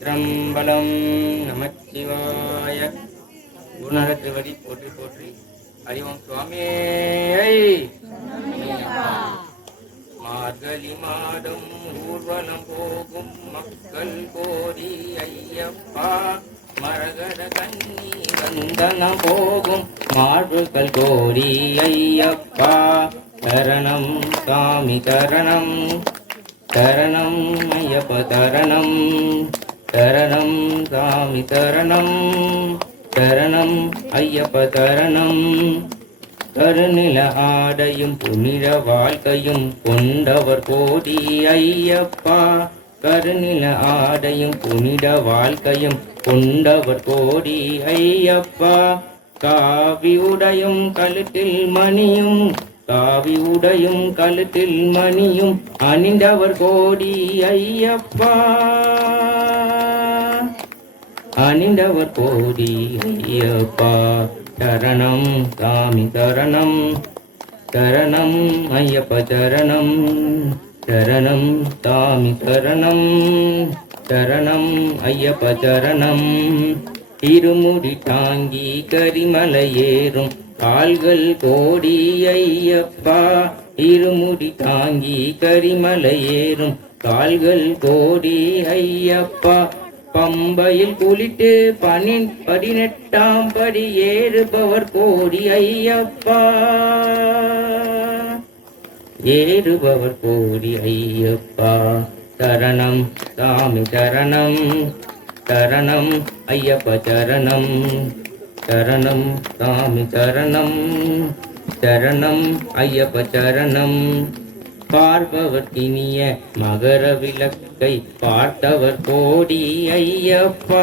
திருச்சிற்றம்பலம். நமச்சிவாய. குருநாத திருவடி போற்றி போற்றி. அறிவோம் சுவாமியை. மார்கழி மாதம் ஊர்வலம் போகும் மக்கள் கோரி ஐயப்பா, மரகத கண்ணி வந்தனம் போகும் மார்புகள் கோரி ஐயப்பா. தரணம் சாமி தரணம், தரணம் ஐயப்ப தரணம், தரணம் சாமி தரணம், தரணம் ஐயப்ப தரணம். கருநில ஆடையும் புனித வாழ்க்கையும் கொண்டவர் கோடி ஐயப்பா, கருநில ஆடையும் புனித வாழ்க்கையும் கொண்டவர் கோடி ஐயப்பா. காவி உடையும் கழுத்தில் மணியும், காவி உடையும் கழுத்தில் மணியும் அணிந்தவர் கோடி ஐயப்பா, அணிந்தவர் கோடி ஐயப்பா. சரணம் சாமி சரணம், சரணம் ஐயப்ப சரணம், சரணம் சாமி சரணம், சரணம் ஐயப்ப சரணம். இருமுடி தாங்கி கரிமலை ஏறும் கால்கள் கோடி ஐயப்பா, இருமுடி தாங்கி கரிமலை ஏறும் கால்கள் கோடி ஐயப்பா. பம்பையில் குளிட்டு 18ஆம் படி ஏறுபவர் கோடி ஐயப்பா, ஏறுபவர் கோடி ஐயப்பா. சரணம் சாமி சரணம், சரணம் ஐயப்ப சரணம், சரணம் சாமி சரணம், சரணம் ஐயப்ப சரணம். பார்ப்பவர் இனிய மகர விளக்கை பார்த்தவர் கோடி ஐயப்பா,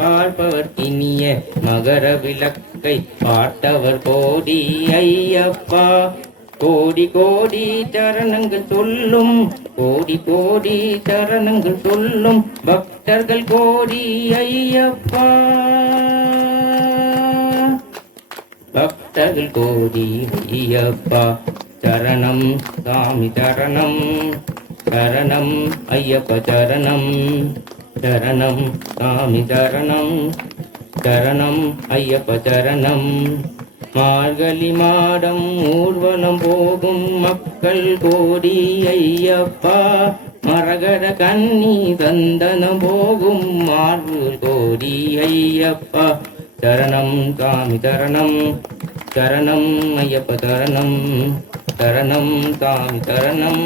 பார்ப்பவர் இனிய மகர விளக்கை பார்த்தவர் கோடி ஐயப்பா. கோடி கோடி சரணங்கள் சொல்லும், கோடி கோடி சரணங்கள் சொல்லும் பக்தர்கள் கோடி ஐயப்பா, பக்தர்கள் கோடி ஐயப்பா. சரணம் சாமி சரணம், சரணம் ஐயப்ப சரணம், சரணம் சாமி சரணம், சரணம் ஐயப்ப சரணம். மார்கழி மாதம் ஊர்வலம் போகும் மக்கள் கோடி ஐயப்பா, மரகத கண்ணி சந்தனம் போகும் மார்பு கோடி ஐயப்பா. சரணம் சாமி சரணம், சரணம் ஐயப்ப சரணம், சரணம் சாமி சரணம்,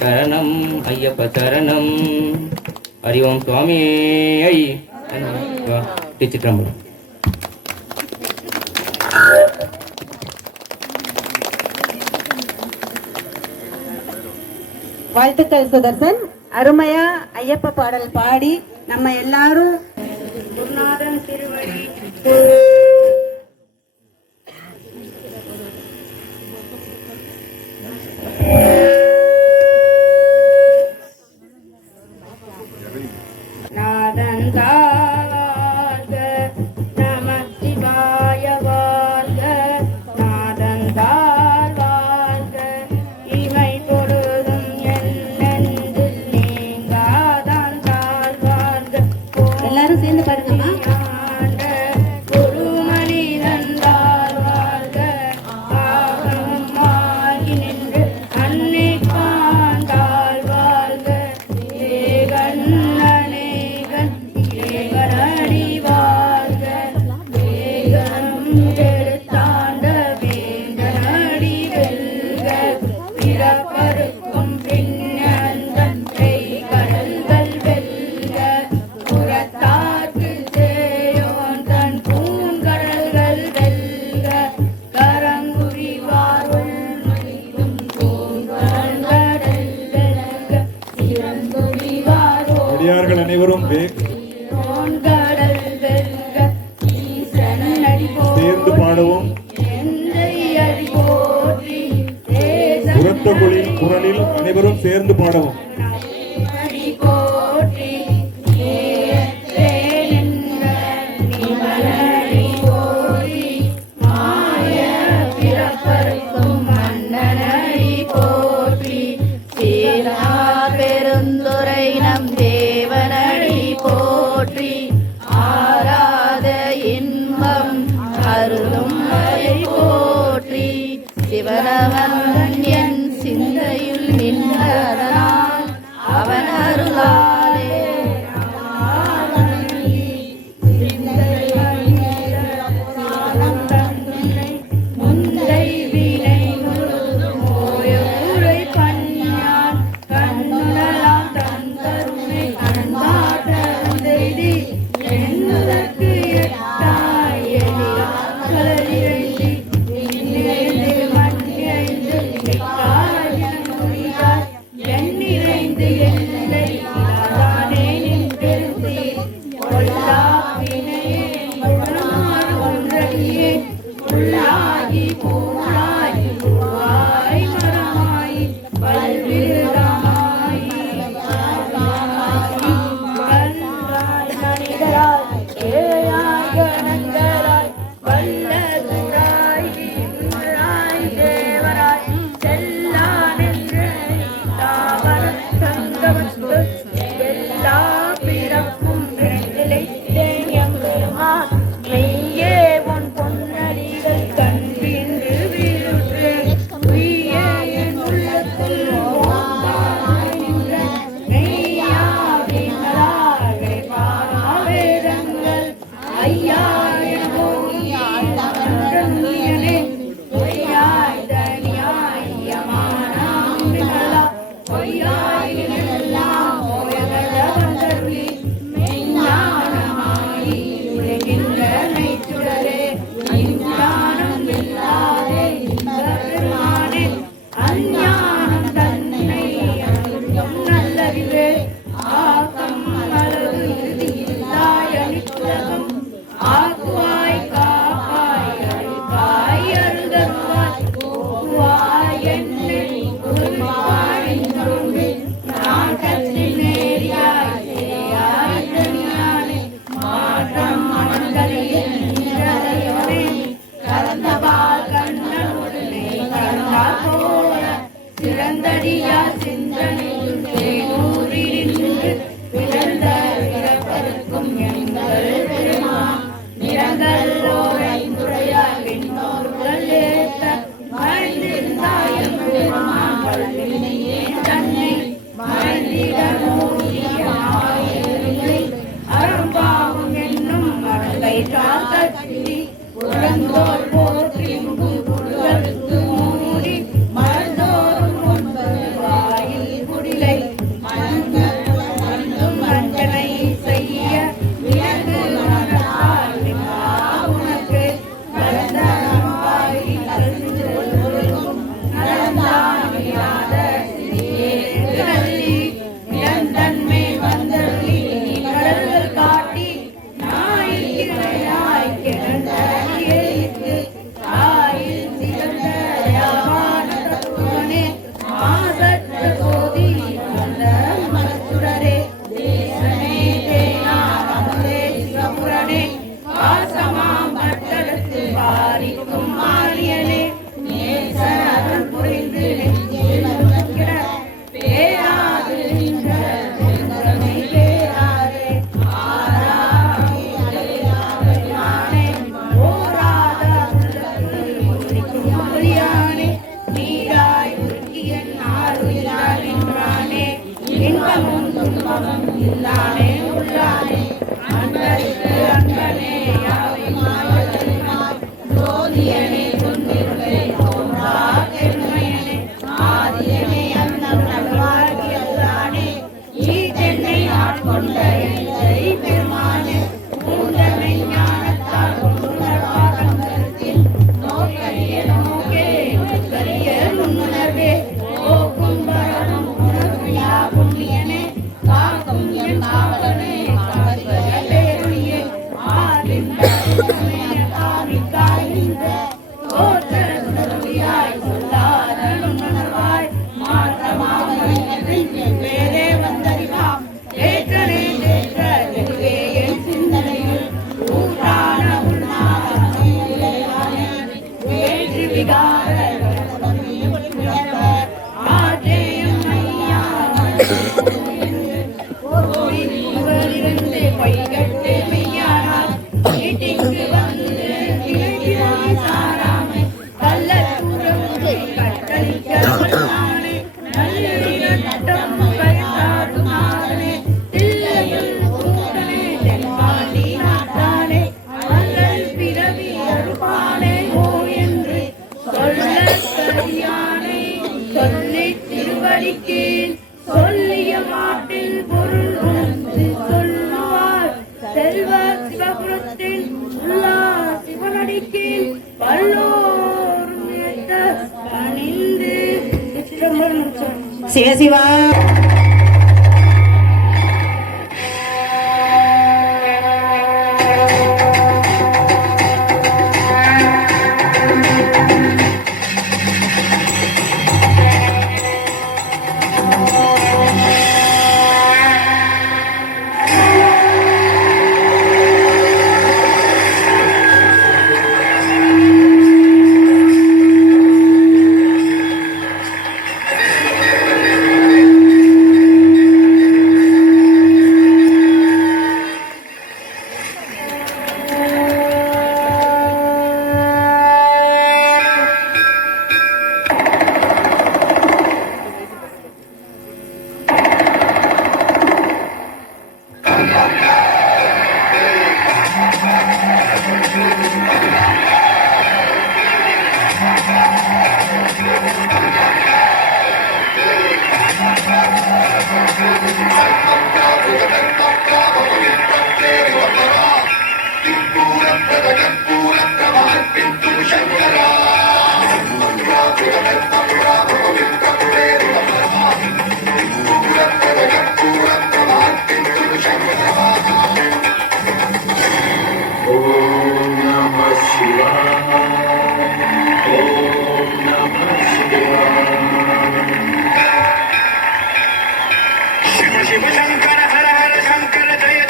சரணம் ஐயப்ப சரணம். அறிவோம் சுவாமியை. திருச்சிற்றம்பலம். வாழ்த்துக்கள் சுதர்சன். அருமையா ஐயப்ப பாடல் பாடி நம்ம எல்லாரும் குருநாதன் திருவடி அனைவரும் சேர்ந்து பாடவும். உரத்த குரலில் அனைவரும் சேர்ந்து பாடவும். பெருந்துரை நம் தேவனடி போ புறந்தோர் போற்றியும் புழுவழுத்து மூடி மறந்தோறும் 9 வாயில் குடிலை மறந்தும் வஞ்சனை செய்ய வியந்து மனத்தால் உனக்கு வளர்ந்தாய் நடந்தாமியாத நிலந்தன்மை வந்தருளி கடல்கள் காட்டி நாய் கிடந்த எழுத்து தாயில் சிறந்த யாவான தத்துவனே மாசற்ற சோதி வந்த மனசுடரே தேசமே தேனாமதே சிவபுரனே வாசமாம் பட்டடத்து பாலிக்கும் மாலியனே நேச அருள் புரிந்து நெஞ்சில் உனக்கிட பேராது நின்ற பெருந்தன்மை பேராதே ஆராமே அலையானே ஓராத உள்ளத்தில் மொழியானே நீராய் உருக்கிய நாருயிராய் நின்றானே இன்பமும் துன்பமும் இல்லானே உள்ளானே அன்பருக்கு அன்பனே யாவை மாயதலினாய் ஜோதியனே தொன்னிருளை தோன்றா பெருமையனே ஆதியனே அன்னம் நல்வாழ்கியல்லானே ஈட்டென்னை ஆட்கொண்ட எந்தை பெருமானே மூன்றமை ஞானத்தால் கொண்டுணர்வாகம் கருத்தில் நோக்கரிய நோக்கே கரிய நுண்ணுணர்வே போக்கும் வரணும் உணர்வியா புண்ணியனே காக்கும் என் காவலனே காவலிய பேருளியே ஆதிந்த காவிக்காய்ந்த தோற்ற உணர்வியாய் சொல்லாத நுண்ணுணர்வாய் மாற்றமாகும் வேறே வந்தறிவாம் ஏற்றனே தேற்ற தெளிவே என் சிந்தனையில் ஊற்றான உள்நாதனை வேற்று விகார ஆற்றேயம் ஐயா கோயிலிருந்து பொய்கட்டு மெய்யானால் வீட்டிற்கு வந்து கிழக்கினாய் சாராமை கள்ளக்கூறமுறை கட்டளிக்க சொன்னானே நல்லிடம் கருத்தாடும் நாதனே தில்லையில் கூட்டனே தென்பாண்டி நாட்டானே அல்லல் பிறவி அறுப்பானே ஓ என்று சொல்ல சரியானை சொல்லி திருவடிக்கீழ் சொல்லிய மாட்டில் பொருள் உணர்ந்து சொல்லுவார் செல்வ சிவபுரத்தின் உள்ளா சிவனடிக்கீழ் பல்லோரும் ஏற்ற பணிந்து சிவசிவா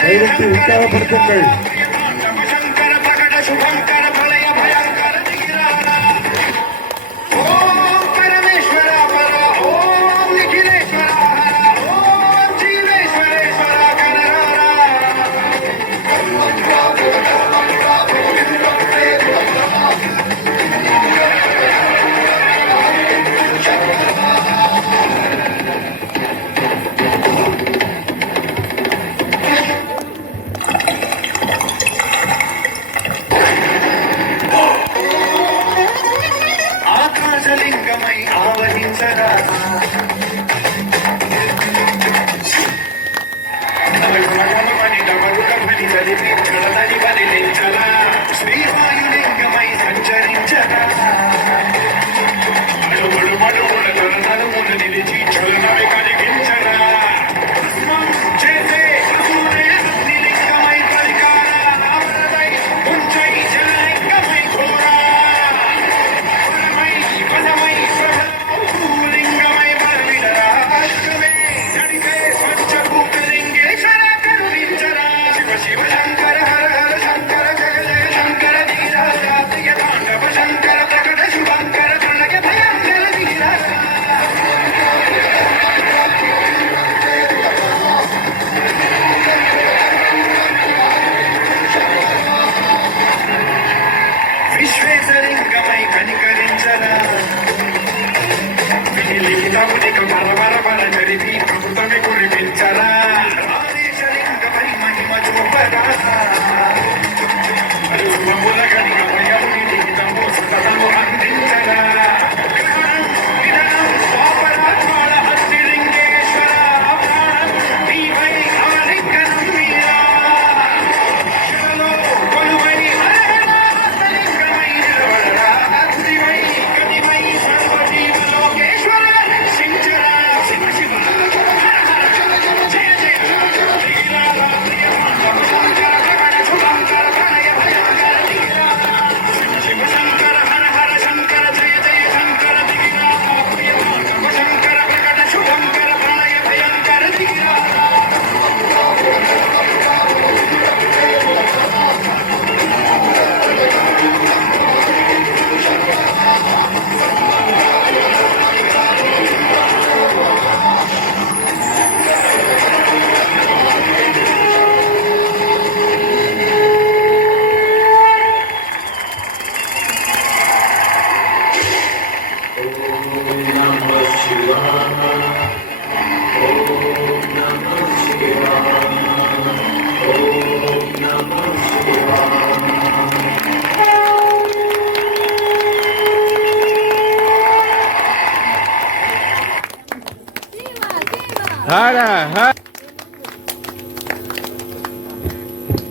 கைவிட்டு உற்சாகப்படுத்துங்கள்.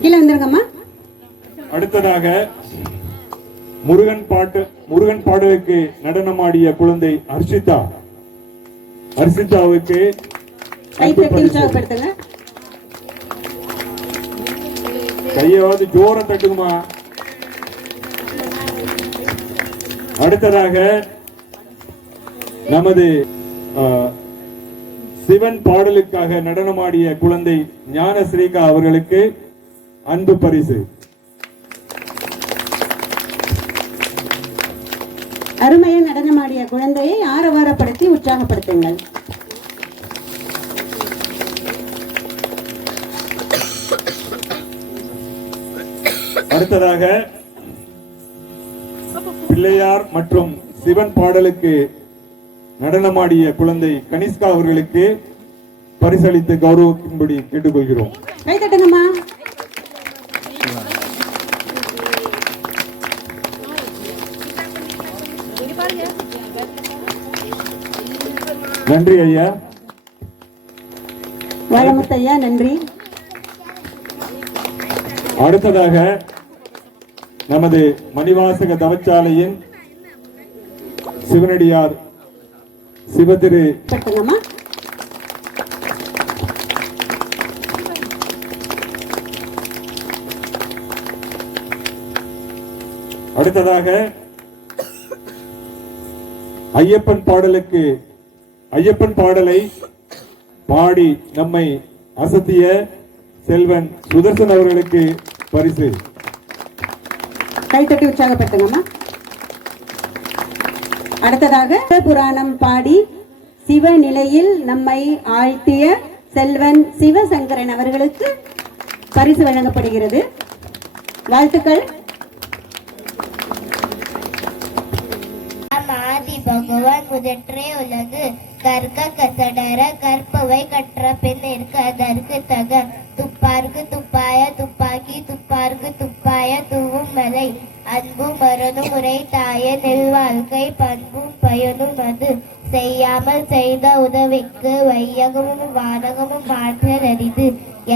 கீழே வந்துருங்கம்மா. அடுத்ததாக முருகன் பாடலுக்கு நடனமாடிய குழந்தை ஹர்ஷிதாவுக்கு கைத்தட்டி உற்சாகப்படுத்துங்க. கையாவது ஜோரம் தட்டுக்குமா. அடுத்ததாக நமது சிவன் பாடலுக்காக நடனமாடிய குழந்தை ஞானஸ்ரீகா அவர்களுக்கு அன்பு பரிசு. அருமையை நடனமாடிய குழந்தையை ஆரவாரப்படுத்தி உற்சாகப்படுத்துங்கள். அடுத்ததாக பிள்ளையார் மற்றும் சிவன் பாடலுக்கு நடனமாடிய குழந்தை கனிஷ்கா அவர்களுக்கு பரிசளித்து கௌரவிக்கும்படி கேட்டுக்கொள்கிறோம். கை தட்டுங்கம்மா. நன்றி ஐயா. வாழமுத்தையா நன்றி. அடுத்ததாக நமது மணிவாசக தவச்சாலையின் சிவனடியார் சிவதிரு தட்டுங்கம்மா. அடுத்ததாக ஐயப்பன் பாடலை பாடி நம்மை அசத்திய செல்வன் சுதர்சன் அவர்களுக்கு பரிசு. கைத்தட்டி உற்சாகப்படுத்துங்கம்மா. அடுத்ததாக புராணம் பாடி சிவநிலையில் நம்மை ஆழ்த்திய செல்வன் சிவசங்கரன் அவர்களுக்கு பரிசு வழங்கப்படுகிறது. வாழ்த்துக்கள். ஆதி பகவான் முதற்றே உலகு கற்க கசடர கற்பவை கற்ற பெண் இருக்க அதற்கு தக துப்பார்க்கு துப்பாய துப்பாக்கி துப்பார்க்கு துப்பாய தூவும் மலை அன்பும் மரணும் உரை தாய நெல்வாழ்க்கை பண்பும் பயனும் அது செய்யாமல் செய்த உதவிக்கு வையகமும் வானகமும் மாற்றல் அரிது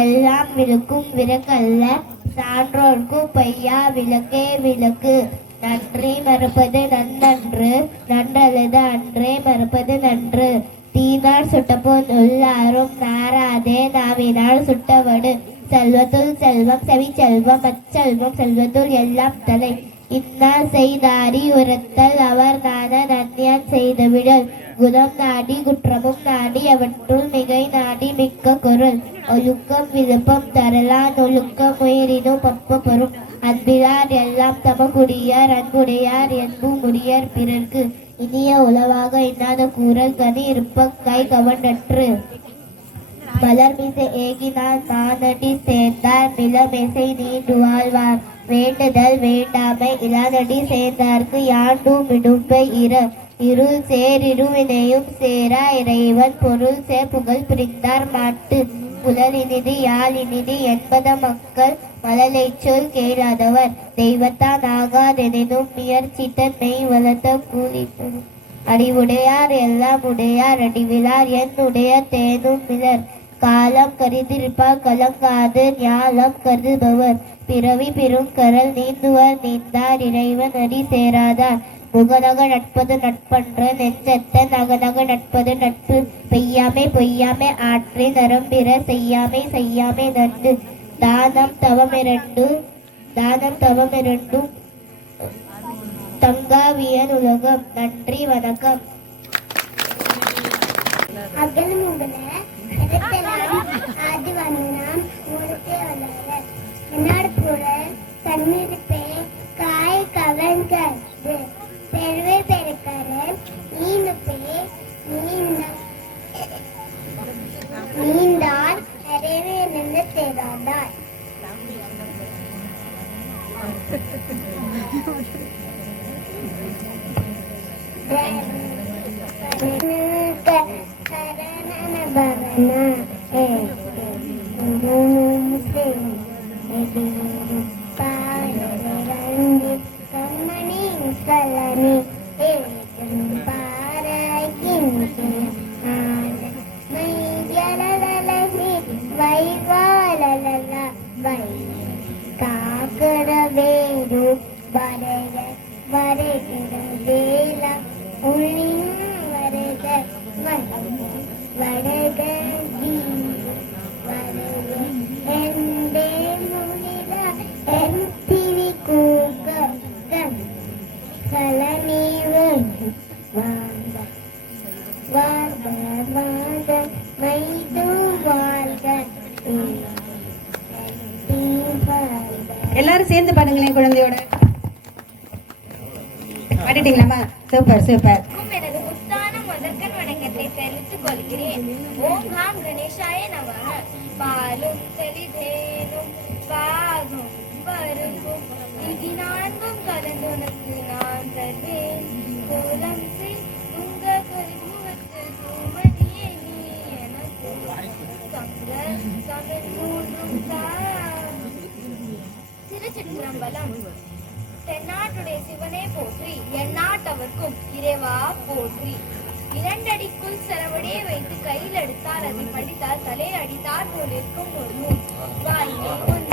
எல்லாம் விளக்கும் விளக்கல்ல சான்றோர்க்கும் பையா விளக்கே விளக்கு நன்றி மறுப்பது நன்னன்று நன்றல்லது அன்றே மறுப்பது நன்று தீனால் சுட்டபோல் உள்ளாரும் நாராதே நாவினால் சுட்டவடு செல்வத்துள் செல்வம் செவி செல்வம் அச்செல்வம் செல்வத்துள் எல்லாம் தலை இந்நாள் செய்தாரி உரத்தல் அவர் நான நன்யான் செய்தவிடல் குணம் நாடி குற்றமும் நாடி அவற்றுள் மிகை நாடி மிக்க குரல் ஒழுக்கம் விழுப்பம் தரலான் ஒழுக்கம் உயிரினும் பப்பு பொறும் அன்பிலார் எல்லாம் தமக்குடியார் அன்புடையார் என்பும் முடியார் பிறர்க்கு இனிய உளவாக இன்னாத கூறல் கனி இருப்ப கை கவண்டற்று மலர் மிசை ஏகினால் நானடி சேர்ந்தார் நிலமெசை நீண்டு வாழ்வார் வேண்டுதல் வேண்டாமை இளநடி சேர்ந்தார்க்கு யாண்டும் இடும்பை இருள் சேர் இருவினையும் சேரா இறைவன் பொருள் சே புகழ் பிரிந்தார் மாட்டு புலல் இனிது யாழ் இனிது என்பத மக்கள் மழலை சொல் கேளாதவர் தெய்வத்தான் ஆகாதெனும் முயற்சித்தன் மெய் வளர்த்த கூலித்தது அறிவுடையார் எல்லாம் உடையார் அடிவிலார் என்னுடைய தேனும் மிளர் காலம் கருதிருப்பார் கலங்காது ஞாலம் கருதுபவர் பிறவி பெரும் கரல் நீந்துவர் நீந்தார் இறைவன் அடி சேராதார் முகநக நட்பது நட்பன்று நெஞ்சத்த நகநக நட்பது நட்பு பெய்யாமை பொய்யாமை ஆற்றி நரம்பிற செய்யாமை செய்யாமை நன்று தானம் தவமிரண்டும் தங்காவியன் உலகம். நன்றி வணக்கம். காய் கவன்கிறது பெருவே பெருக்கரன் நீந்தார் நிறைவே நின்று தேடாதார் பாராய் காக்கிற வேடு வரைக வரைகிற வேலம் ஒளியும் வருக வடக வருக எந்தே முனித எம்பிரி கூக்க சலனீவன் வாழ்க வாழ்க வாழ்க மைது வாழ்க எல்லாரும் சேர்ந்து பாடுங்களேன் குழந்தையோட. பாடிட்டீங்களாமா? Super super. எனது முத்தான முதற்கண் வணக்கத்தை தெரிவித்துக் கொள்கிறேன். ஓம் காம் கணேசாய நமः. பாலும் தெளிதேனும் பாகும் பருப்பும் இது நான்கும் கலந்துனக்கு நான் தருவேன். கோலம் செய் உங்க கருமுகத்து பூமணியே நீ எனக்கு தமிழ் மூன்றும் திருச்சிற்றம்பலம். தென்னாட்டுடைய சிவனே போற்றி, எந்நாட்டவர்க்கும் இறைவா போற்றி. இரண்டடிக்குள் செலவடியை வைத்து கையில் எடுத்தால் அதை படித்தால் தலை அடித்தால் போல் இருக்கும் ஒரு நூல்.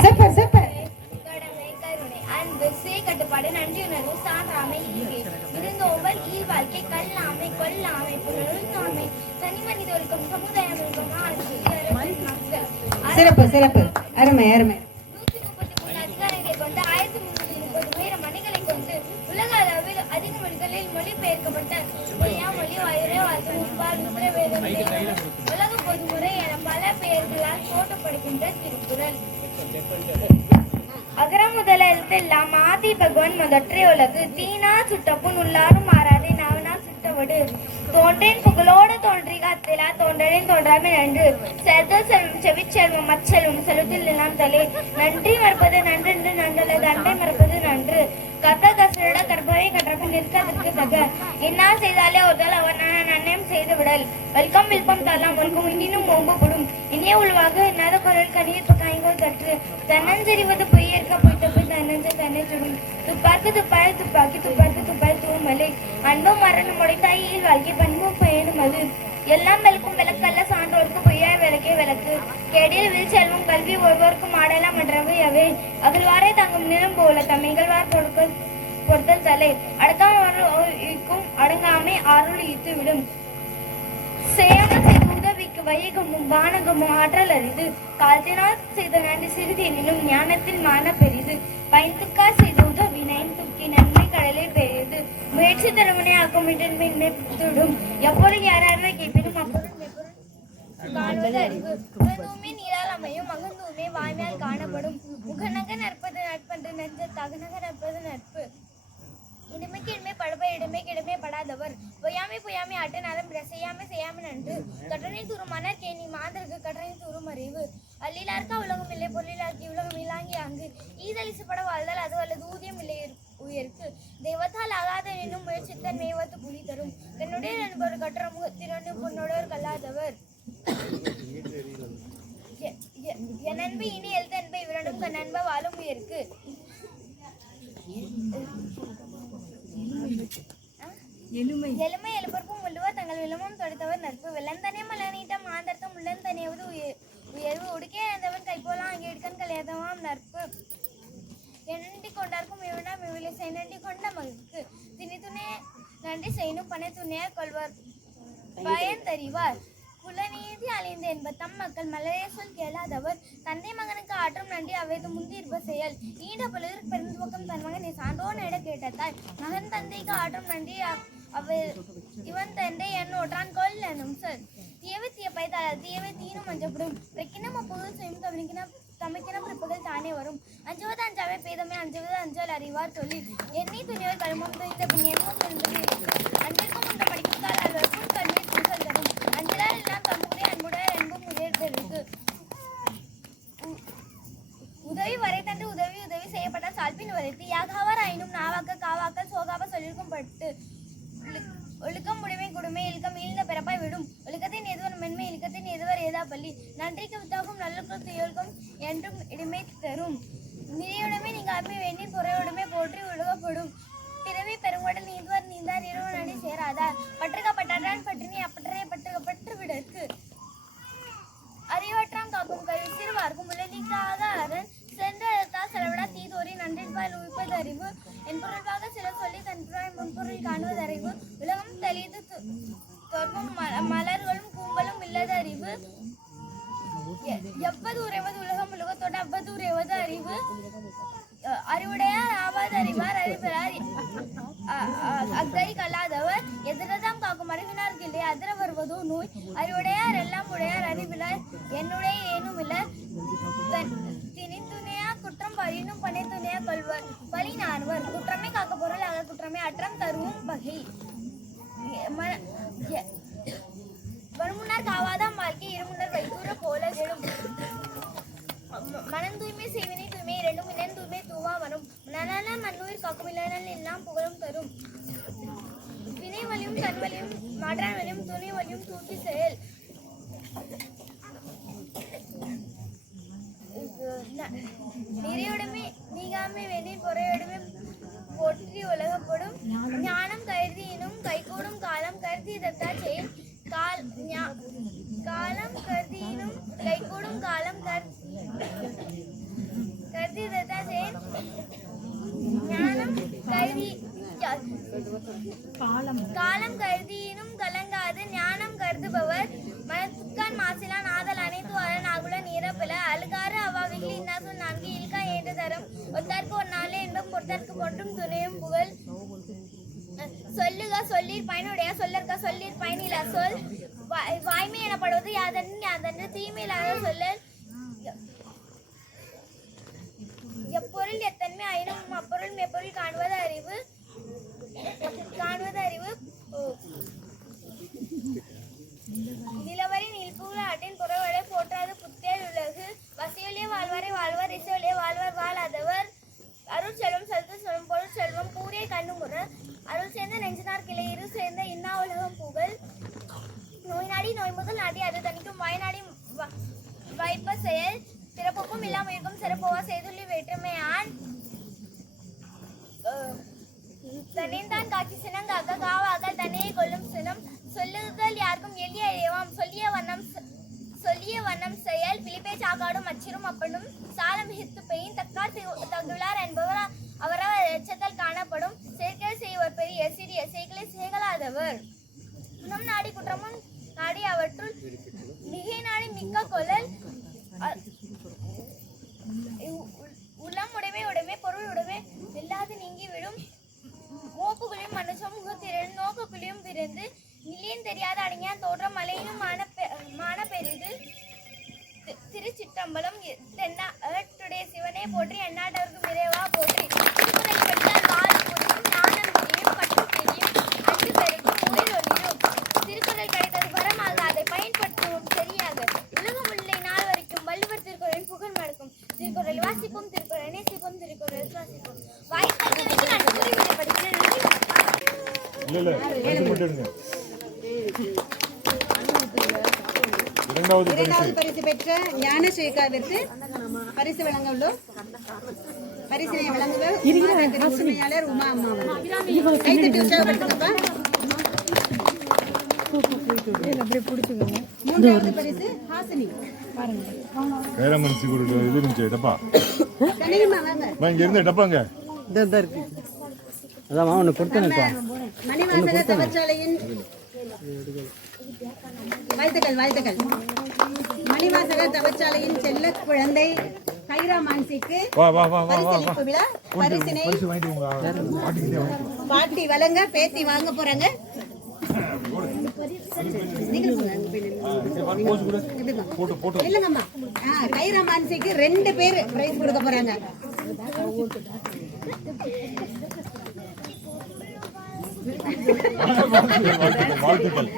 Super super. கடமை கருணை அன்பு சே கட்டுப்பாடு நன்றி உணர்வு சான்றாமை ஈகை விருந்தோம்பல் ஈர் வாழ்க்கை கல்லாமை கொல்லாமை புனருத்தாமை தனி மனித ஒழுக்கம் சமுதாயம் ஒழுக்கம் மக்கள் சிறப்பு சிறப்பு. அருமை அருமை. 133 அதிகாரங்களை கொண்டு 1330 உயர மணிகளை கொண்டு உலக அளவில் அதிக மொழிகளில் மொழிபெயர்க்கப்பட்ட மொழி வாயுரை வார்த்தை உட்பால் உத்தரவேதம் உலக பொதுமுறை என பல பெயர்களால் போற்றப்படுகின்ற திருக்குறள். அகர முதல எழுத்தெல்லாம் ஆதி பகவான் முதற்றே உலகு தீனா சுட்டப்புண் உள்ளாரும் மாறாதே நாவனா சுட்டவடு தோன்றேன் புகழோடு தோன்றி காத்திலா தோன்றேன் தோன்றாமே நன்று செல்வம் செல்வம் செவிச்செல்வம் மச்செல்வம் செலுத்தில் எல்லாம் தலை நன்றி மறப்பது நன்றென்று நன்றல்லது அண்டை மறப்பது நன்று கத்த கசட கற்பனை கற்றப்ப நிற்கதற்கு தக என்ன செய்தாலே ஒருதல் அவன் நன்னம் செய்து விடல் வெல்கம் வில்பம் தரலாம் ஒழுக்கம் இன்னும் ஓம்பப்படும் இனிய உள்வாக இன்னாத குரல் கனியில் காய்கோல் தற்று தன்னஞ்செறிவது பொய்யேற்க பொய்த்தப்பு தன்னஞ்ச தன்னை சுடும் துப்பாக்கு துப்பாய் துப்பாக்கி துப்பாக்கு துப்பாய் தூமலை அன்பும் மரணம் உடைத்தாயில் வாழ்க்கை பண்பும் பயனும் அது எல்லாம் விளக்கும் விளக்கல்ல சான்றோருக்கு பொய்யாய் விளக்கே விளக்கு கேடியில் வில் செல்வம் கல்வி ஒருவருக்கும் ஆடலாம் என்றவை அவை அகழ்வாரை தங்கும் நிலம் போல தம்மைகள்வார் பொறுத்தல் தலை அடக்கம் அடங்காமை அருள் ஈர்த்து விடும் செய்யாமல் செய்த உதவிக்கு வையகமும் வானகமும் ஆற்றல் அரிது காலத்தினால் செய்த நன்றி சிறிதெனினும் ஞானத்தில் மான பெரிது பயந்துக்கா செய்த உதவி நயன் துக்கி நன்மை கடலை பெரியது முயற்சி தருமனை ஆக்கமின்மை துடும் எப்பொழுது யாராருமே கேட்பினும் அப்பொழுது காணுவது அறிவு உகந்தூமே நீரால் அமையும் மகந்தூமே வாய்மையால் காணப்படும் முகநக நற்பது நட்பன்று நெஞ்ச தகுநக நற்பது நட்பு இனிமைக்கு இனிமை படுப இடமே கிடமே படாதவர் பொய்யாமை பொய்யாமை ஆட்டநாதம் செய்யாமை செய்யாமை நன்று கற்றனை தூருமானார் கேணி மாந்தருக்கு கற்றனை தூரும் அறிவு அல்லிலார்க்கா உலகம் இல்லை பொருளிலாக்கி உலகம் இல்லாங்கி அங்கு ஈதலிசுப்பட வாழ்ந்தால் அது அல்லது ஊதியம் இல்லை உயர்க்கு தெய்வத்தால் ஆகாத எனும் முயற்சித்தன் மேவத்து புலி தரும் தன்னுடைய நண்பர் கற்ற முகத்திரண்டு பொன்னோடவர் கல்லாதவர் என் நண்பு இனி எழுத்த நண்பை இவரண்டும் தன் நண்ப வாழும் உயர்க்கு எலுமை எழுப்பருக்கும் உள்ளுவர் தங்கள் விளமும் தொடுத்தவர் நட்பு வெள்ளந்தனே மலநீட்டம் ஆந்தர்த்தம் உள்ளன் தனியாவது உயர்வு உடுக்கே இழந்தவன் கைப்போலாம் அங்கே எடுக்கன் கலையாதவாம் நட்பு எண்ணி கொண்டார்க்கும் இவனா மிவிலை செய்தி கொண்ட மகிழ்க்கு திணி துணை நன்றி செய்யணும் பனை துணையார் கொள்வார் பயன் தறிவார் குலநீதி அழிந்து என்ப தம் மக்கள் மலையே சொல் கேளாதவர் தந்தை மகனுக்கு ஆற்றும் நன்றி அவைது முந்தி இருப்ப செயல் ஈட பொழுது பெருந்து பக்கம் தன் மகனை சான்றோன் இட கேட்டதால் மகன் தந்தைக்கு ஆற்றும் நன்றி அவை இவன் தந்தை என் ஒற்றான் கொல் எனும் சொல் தீயவை தீயப்பை தீயவை தீனும் அஞ்சப்படும் வெக்கினம் அப்போது செய்யும் தமைக்கின பிறப்புகள் தானே வரும் அஞ்சுவது அஞ்சாவே பேதமே அஞ்சுவது அஞ்சல் அறிவார் தொழில் எண்ணி துணிவர் கருமம் இந்த புண்ணியமும் அன்றிற்கும் உண்ட படிக்கால் அல்வருக்கும் கண்ணீர் பூசல் தரும் அஞ்சலால் எல்லாம் தம்முடைய அன்புடைய அன்பும் உயர்ந்தருக்கு உதவி வரை தந்து உதவி செய்யப்பட்டால் சால்பின் வரைத்து யாகாவார் ஆயினும் நாவாக்க காவாக்க சோகாவ சொல்லிருக்கும் பட்டு ஒழுக்கம் முடிமை கொடுமை இழுக்கம் ஈழ்ந்த பிறப்பாய் விடும் ஒழுக்கத்தின் எதுவர் மென்மை இழுக்கத்தின் எதுவர் ஏதா பள்ளி நன்றிக்கு வித்தாகும் நல்லொழுக்கம் துயொழுக்கம் என்றும் இடுமை தரும் நிறையுடைமை நீங்க அருமை வேண்டி பொறையுடைமை போற்றி ஒழுகப்படும் பிறவி பெருங்கடல் நீந்துவர் நீந்தார் இரவு நடி சேராதார் பற்றுக்கப்பட்டான் பற்றினி அப்பற்றே பற்று விடற்கு அறிவற்றாம் காக்கும் கல்வி சிறுவார்க்கும் உலகிக்காக அரண் அறிவிலார் அக்கறை கல்லாதவர் எதிரதாம் காக்கும் அறிவினார்கில்லை அதிர வருவதோ நோய் அறிவுடையார் எல்லாம் உடையார் அறிவிலார் என்னுடைய ஏனும் இல்ல திணித்துணையா குற்றம் பழினும் பனை துணையா கொள்வர் பழி நான்வர் குற்றமே காக்க பொருள் அக குற்றமே அற்றம் தருவும் வகை வருமுன்னர் காவாதாம் வாழ்க்கை இருமுன்னர் வைக்கூற போல கெடும் மனம் தூய்மை செய்வினை தூய்மை இரண்டும் இணன் தூய்மை தூவா வரும் நலன மண்ணுயிர் காக்கும் இளநல் எல்லாம் புகழும் தரும் வினை வலியும் தன் வலியும் மாற்றான் வலியும் துணை வலியும் தூக்கி செயல் நிறையுடைமை நீகாமை வேண்டி பொறையுடைமை போற்றி உலகப்படும் ஞானம் கருதியினும் கைகூடும் காலம் கருதி தத்தா செயல் காலம் கருதியினும் கைகூடும் காலம் கருதி தத்தா செயல் ஞானம் கருதி காலம் கருதியினும் கலங்காது ஞானம் கருதுபவர் மனத்துக்கான் மாசிலான் ஆதல் அனைத்து அரணாகுல நீரப்பல அழுகாறு அவாவிகள் இன்னாசு நான்கு இல்கா ஏற்ற தரும் ஒத்தார்க்கு ஒரு நாளே என்பம் பொறுத்தார்க்கு பொன்றும் துணையும் புகழ் சொல்லுக சொல்லீர் பயனுடைய சொல்லற்க சொல்லீர் பயனிலா சொல் வாய்மை எனப்படுவது யாதென்று தீமையிலாத சொல்லல் எப்பொருள் எத்தன்மை ஆயினும் அப்பொருள் மெப்பொருள் காணுவது அறிவு நிலவரி நீழ்புகழ் ஆட்டின் புறவடை போற்றாது புத்தேல் உலகு வசையொலிய வாழ்வாரை வாழ்வார் இசையொலிய வாழ்வார் வாழாதவர் அருள் செல்வம் செலுத்து சொல்லும் பொருள் செல்வம் கூறிய கண்ணுமுற அருள் சேர்ந்த நெஞ்சினார் கிளை இரு சேர்ந்த இன்னா உலகம் புகழ் நோய் நாடி நோய் முதல் நாடி அது தணிக்கும் வாய் நாடி வைப்ப செயல் பிறப்புக்கும் இல்லாம இருக்கும் சிறப்போவா செய்துள்ளி வேற்றுமையான் தன்னைத்தான் காக்கி சினங்காக்க காவாக தன்னையை கொள்ளும் சினம் சொல்லுதல் யாருக்கும் எளிய ஏவாம் சொல்லிய வண்ணம் செயல் விழிப்பை சாக்காடும் அச்சிரும் அப்பனும் சாலம் மிகுத்து பெயின் தக்கார் தகுளார் என்பவர் அவரவர் எச்சத்தில் காணப்படும் செயற்கை செய்வர் பெரிய சிறிய செய்களை செய்கலாதவர் நம் நாடி குற்றமும் நாடி அவற்றுள் மிகை நாடி மிக்க கொள்ளல் உளம் உடைமை பொருள் உடைமை இல்லாது நீங்கிவிடும் மோப்புகளையும் மனுஷம் முகத்திரன் நோக்குகளையும் விருந்து நிலையம் தெரியாத அடங்கியான் தோற்றம் மலையிலும் மான பெரிது திருச்சிற்றம்பலம் தென்னாட்டுடைய சிவனை போற்றி எந்நாட்டவர்க்கும் இறைவா போற்றி திருக்குறள் படித்தால் வாழ் புரியும் ஞானம் தெரியும் கற்று தெரியும் அன்று பெருக்கும் உயிர் ஒளிரும் திருக்குறள் கிடைத்தது வரமாக அதை பயன்படுத்துவோம் சரியாக உலகமுல்லை நாள் வரைக்கும் வள்ளுவர் திருக்குறளின் புகழ் மடக்கும் திருக்குறள் வாசிப்போம் திருக்குறள் நேசிப்போம் திருக்குறள் சுவாசிப்போம் வாய்ப்பு நான் புரிவினை படிக்கிறேன் இரண்டாவது பரிசு பெற்ற ஞானசேகாவிற்கு பரிசு வழங்க உள்ளோம். பரிசினை வழங்குவர் உரிமையாளர் உமா அம்மா. கைத்தட்டி உற்சாகப்படுத்துங்கப்பா. மூன்றாவது பரிசு ஹாசினி. மணிவாசக தவச்சாலையின் வாழ்த்துக்கள். மணிவாசக தவச்சாலையின் செல்ல குழந்தை கைரா மான்சிக்கு பரிசளிப்பு விழா பரிசினை பாட்டி வழங்க பேத்தி வாங்க போறாங்க. இல்லங்கம்மா கைரா மான்சிக்கு 2 பேர் பிரைஸ் கொடுக்க போறாங்க. வாழ்த்துக்கள்.